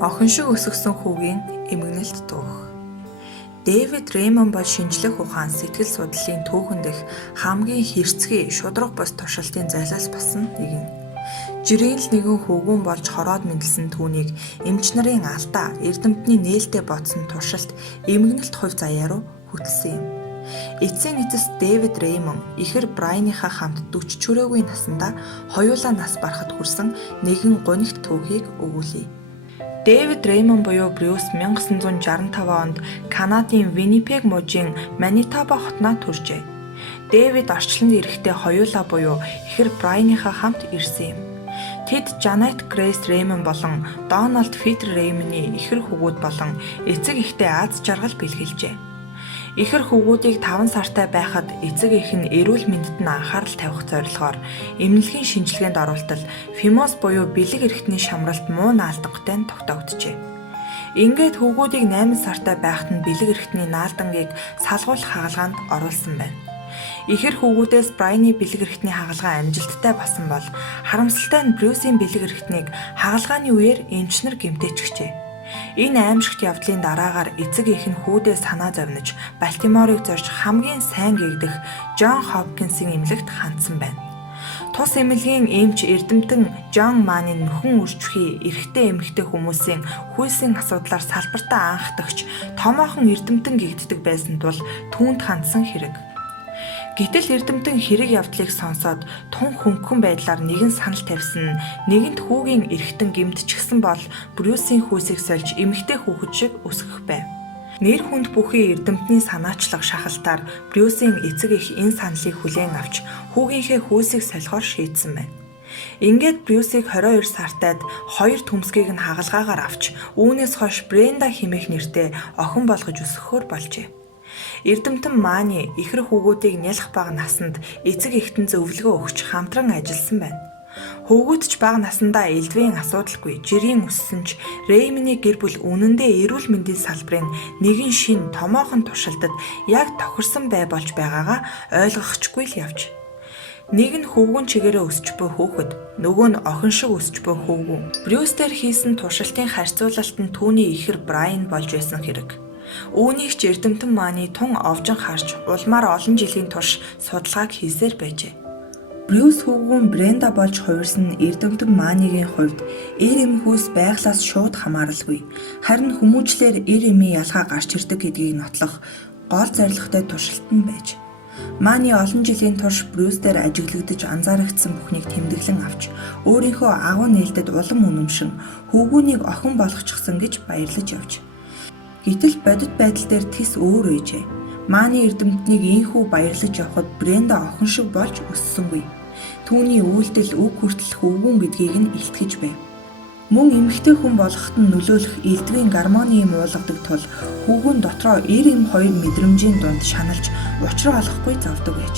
Охин шиг өсгсөн хүүгийн эмгэнэлт түүх. Дэвид Рэймон бол шинжлэх ухаан сэтгэл судлалын түүхэн дэх хамгийн хэрцгий шударга бус туршилтын золиос басан нэгэн. Жирийн л нэгэн хөвгүүн болж хороод мэндэлсэн түүнийг эмч нарын алдаа эрдэмтний нээлттэй бодсон туршилт эмгэнэлт хувь заяа руу хөтлсөн юм. Эцсийн эцэс Дэвид Рэймон ихэр Брайаныхаа хамт 40 чөрөөгүй наснда хоёулаа нас барахад хүрсэн нэгэн гунигт түүхийг өгүүлье. Дэвид Рэймон буюу Брюс 1965 онд Канадын Виннипег мужийн Манитоба хотноо төржээ. Дэвид орчлонд ирэхдээ хоёулаа буюу ихэр Брайаныхаа хамт ирсэн юм. Тэд Жанет Грейс Рэймон болон Дональд Питер Рэймоны ихэр хөвгүүд болон эцэг эхтэй аз жаргал бэлгэлжээ. Ихэр хөвгүүдийг 5 сартай байхад эцэг эх нь эрүүл мэндэд нь анхаарал тавих зорилгоор эмнэлгийн шинжилгээнд оруултал фимоз буюу бэлэг эрхтний шамралт муу наалдангтай тогтогджээ. Ингээд хөвгүүдийг 8 сартай байхад нь бэлэг эрхтний наалдангийг салгуулах хагалгаанд оруулсан байна. Ихэр хөвгүүдээс Брайаны бэлэг эрхтний хагалгаа амжилттай басан бол харамсалтай нь Брюсийн бэлэг эрхтнийг хагалгааны үеэр эмч нар гэмтээчихжээ. Энэ аимшигт явдлын дараагаар эцэг эх нь хүүдээ санаа зовниж Балтиморыг зорж хамгийн сайн гэгдэх Джон Хопкинсийн эмнэлэгт хандсан байна. Тус эмнэлгийн эмч эрдэмтэн Джон Маны нөхөн үржихий эрэгтэй эмэгтэй хүмүүсийн хүйсийн асуудлаар салбартаа анхдагч томоохон эрдэмтэн гэгддэг байсан тул түүнд хандсан хэрэг. Гэтэл эрдэмтэн хэрэг явдлыг сонсоод тун хөнгөн байдлаар нэгэн санал тавьсан нэгэнт хүүгийн эргэтэн гэмтчихсэн бол Брюсийн хүйсийг сольж эмэгтэй хүүхэд шиг өсгөх байв. Нэр хүнд бүхий эрдэмтний санаачлах шахалтаар Брюсийн эцэг эх энэ саналыг хүлээн авч хүүгийнхээ хүйсийг солихоор шийдсэн байна. Ингээд Брюсийг 22 сартад 2 төмсгийг нь хагалгаагаар авч үүнээс хойш Бренда хэмээх нэртэй охин болгож өсгөхөөр болжээ. Эрдэмтэн Мани ихэр хөвгүүдийг нялх бага наснд эцэг эхтэн зөвлөгөө өгч хамтран ажилласан байна. Хөвгүүд ч бага насндаа элдвийн асуудалгүй жирийн өссөн ч Рэймоны гэр бүл үнэндээ эрүүл мэндийн салбарын нэгэн шин томоохон туршилтад яг тохирсон болж байгаагаа ойлгохчгүй л явж. Нэг нь хөвгүүн чигээрээ өсч буй хүүхэд, нөгөө нь охин шиг өсч буй хөвгүүн. Брюстер хийсэн туршилтын харьцуулалт нь түүний ихэр Брайан болж байсан хэрэг. Үүнийг ч эрдэмтэн Маны тун овжин харж улмаар олон жилийн турш судалгааг хийсээр байжээ. Брюс хөвгүүн Бренда болж хувирсан эрдэмтэн Маныгийн хувьд эр эм хүйс байглаас шууд хамааралгүй. Харин хүмүүжлэр эр эмийн ялгаа гарч ирдэг гэдгийг нотлох гол зорилготой туршилт нь байж. Маны олон жилийн турш Брюстер ажиглагдж анзаарагдсан бүхнийг тэмдэглэн авч өөрийнхөө агуу нээлтэд улам үнэмшин хөвгүүнийг охин болгочихсон гэж баярлаж явж. Гэтэл бодит байдал дээр тис өөр үйжээ. Маны эрдэмтнийг ийхүү баярлаж явхад Бренда охин шиг болж өссөнгүй. Түүний үйлдэл үг хүртэл хөвгүүн гэдгийг нь илтгэж байв. Мөн эмэгтэй хүн болгоход нь нөлөөлөх элдвийн гармоны юм уулгадаг тул хөвгүүн дотроо эр эм хоёр мэдрэмжийн дунд шаналж учраа олохгүй зовдөг байж.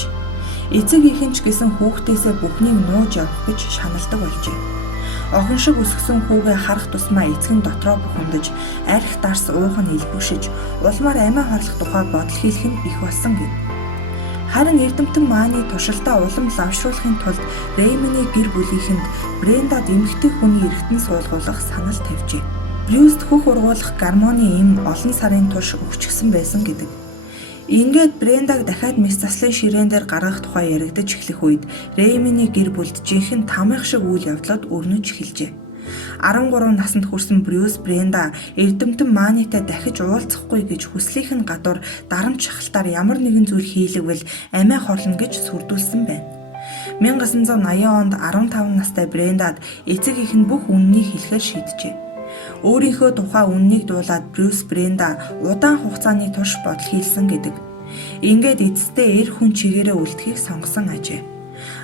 Эцэг ихэнч гэсэн хүүхдээсээ бүхнийг нууж явах гэж шаналдаг болжээ. Охин шиг өсгсөн хүүгээ харах тусмаа эцэг нь дотроо бухимдаж, арх дарс уух нь илбүшиж, улмаар амиа хорлох тухай бодол хийх нь их болсон гэв. Харин эрдэмтэн Маны туршилтаа улам лавшруулахын тулд Рэймоны гэр бүлийнхэнд Брендад эмэгтэй хүний эргэтэн суулгуулах санал тавьжээ. Брюст хөх ургуулах гармоны эм олон сарын турш өгчихсөн байсан гэдэг. Ингээд Брендаг дахиад мэс заслын ширээн дээр гаргах тухай яригдаж эхлэх үед Рэймоны гэр бүлд жинхэнэ тамхи шиг үйл явдлууд өрнөж эхэлжээ. 13 наснд хүрсэн Брюс Бренда эрдэмтэн Манитай дахиж уулзахгүй гэж хүслийнх нь гадуур дарамт шахалтаар ямар нэгэн зүйл хийлэгвэл амиа хорлно гэж сүрдүүлсэн байна. 1980 онд 15 настай Брендад эцэг эх нь бүх үннийг хэлэхээр шийджээ. Өөрийнхөө тухай үннийг дуулаад Брюс Бренда удаан хугацааны турш бодол хийлсэн гэдэг. Ингээд эцэстээ эр хүн чигээрээ үлдэхийг сонгосон ажээ.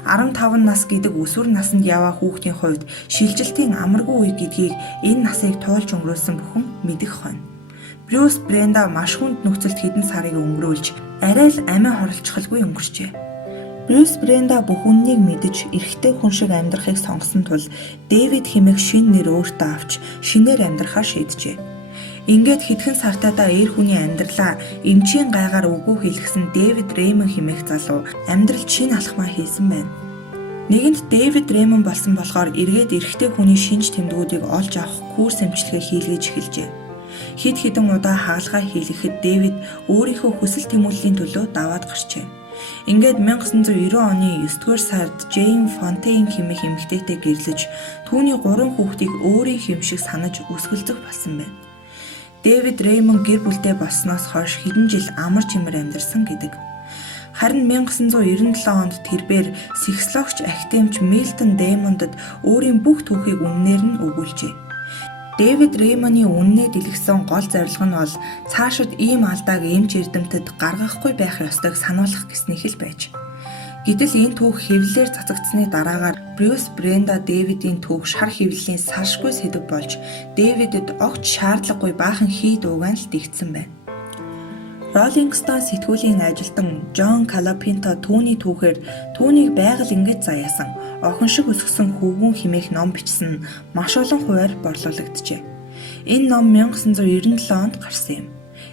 15 нас гэдэг өсвөр наснд яваа хүүхдийн хувьд шилжилтийн амаргүй үе гэдгийг энэ насыг туулж өнгөрөөсөн бүхэн мэдэх хойно. Брюс Бренда маш хүнд нөхцөлд хэдэн сарыг өнгөрүүлж арай л амиа хорлцохолгүй өнгөрчээ. Брюс Бренда бүх үннийг мэдэж эрэгтэй хүн шиг амьдрахыг сонгосон тул Дэвид хэмээх шинэ нэр өөртөө авч шинээр амьдрахаар шийджээ. Ингээд хэдхэн сартаадаа эр хүний амьдралаа эмчийн гайгаар үгүй хэлгсэн Дэвид Рэймон хэмээх залуу амьдралд шинэ алхмаа хийсэн байна. Нэгэнт Дэвид Рэймон болсон болохоор эргээд эрэгтэй хүний шинж тэмдгүүдийг олж авах курс эмчилгээ хийлгэж эхэлжээ. Хэд хэдэн удаа хаалгаа хийлгэхэд Дэвид өөрийнхөө хүсэл тэмүүллийн төлөө даваад гарчээ. Ингээд 1990 оны 9-р сард Джейн Фонтейн хэмээх эмэгтэйтэй гэрлэж түүний 3 хүүхдийг өөрийн хэм шиг санаж өсгөлдөх болсон байна. Дэвид Рэймон гэр бүлтэй болсноос хойш хэдэн жил амар чимэр амьдарсан гэдэг. Харин 1997 онд тэрбээр сексологч ахтемч Милтон Дэймондод өөрийн бүх түүхийг үннээр нь өгүүлжээ. Дэвид Рэймоны үннээ дэлгэсэн гол зорилго нь бол цаашид ийм алдааг эмч эрдэмтэд гаргахгүй байх ёстойг сануулах гэснийх л байж. Гэтэл энэ түүх хэвлэлээр цацагдсаны дараагаар Брюс Бренда Дэвидийн түүх шар хэвлэлийн салшгүй сэдэв болж Дэвидэд огт шаардлагагүй баахан хий дуугаан л дэгдсэн байна. Rolling Stone сэтгүүлийн ажилтан Джон Калапинто түүний түүхээр түүнийг байгаль ингэж заяасан охин шиг өсгсөн хөвгүүн хэмээх ном бичсэн маш олон хувиар борлуулагджээ. Энэ ном 1997 онд гарсан юм.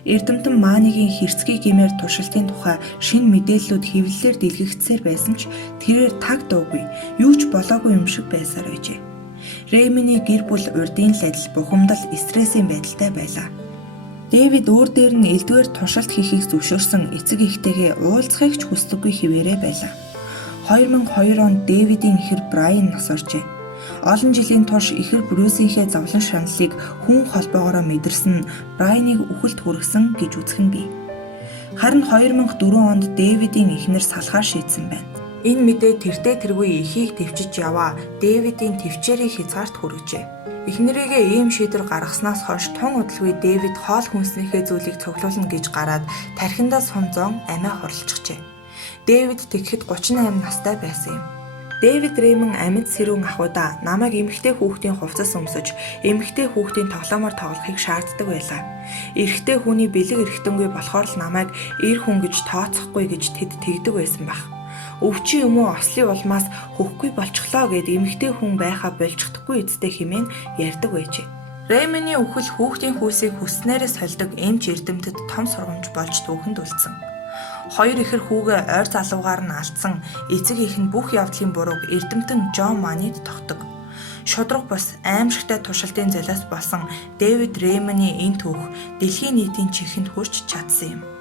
Эрдэмтэн Манигийн хэрцгий гэмээр туршилтын тухай шинэ мэдээллүүд хэвлэлээр дэлгэгдсээр байсан ч тэрээр таг дуугүй, юу ч болоогүй юм шиг байсаар байжээ. Рэймоны гэр бүл урдын л адил бухимдал, стрессийн байдалтай байлаа. Дэвид өөр дээр нь элдвээр туршилт хийхийг зөвшөөрсөн эцэг эхтэйгээ уулзахыг ч хүсдэггүй хിവэрэ байлаа. 2002 онд Дэвидийн эхэр Брайан нас оржээ. Олон жилийн турш эхэр Брюсийнхээ зовлон шаналлыг хүн холбоогоор мэдэрсэн нь Брайаныг үхэлд хүргэсэн гэж үзэх нь бий. Харин 2004 онд Дэвидийн эхнэр салахаар шийдсэн байна. Энэ мэдээ тэртээ тэргүй эхийг төвчж яваа Дэвидийн төвчээрийн хязгаарт хүргэжээ. Эхнэрийгээ ийм шийдвэр гаргаснаас хойш тун удалгүй Дэвид хоол хүнснийхээ зүйлийг цуглуулна гэж гараад тархиндаа сунзон амиа хорлцчихжээ. Дэвид тэгэхэд 38 настай байсан юм. Дэвид Рэймон амьд сэрүүн ахуйдаа намайг эмэгтэй хүүхдийн хувцас өмсөж, эмэгтэй хүүхдийн тоглоомоор тоглохыг шаарддаг байлаа. Эрэгтэй хүний бэлэг эрхтэнгүй болохоор л намайг эр хүн гэж тооцохгүй гэж тэд тэгдэг байсан баг. Өвчин юм уу ослын улмаас хөхгүй болчихлоо гэд эмэгтэй хүн байхаа болчихдоггүй эцтэй хэмээн ярьдаг байжээ. Рэймоны үхэл хүүхдийн хүйсийг хүснээрээ сольдог эмч эрдэмтэд том сургамж болж түүхэнд үлдсэн. Хоёр ихэр хүүгээ ойр залуугаар нь алдсан эцэг эх нь бүх явдлын бурууг эрдэмтэн Джон Манид тогтдог. Шудраг бус аимшигтай туршилтын золиос болсон Дэвид Рэймоны энэ түүх дэлхийн нийтийн чихэнд хүрч чадсан юм.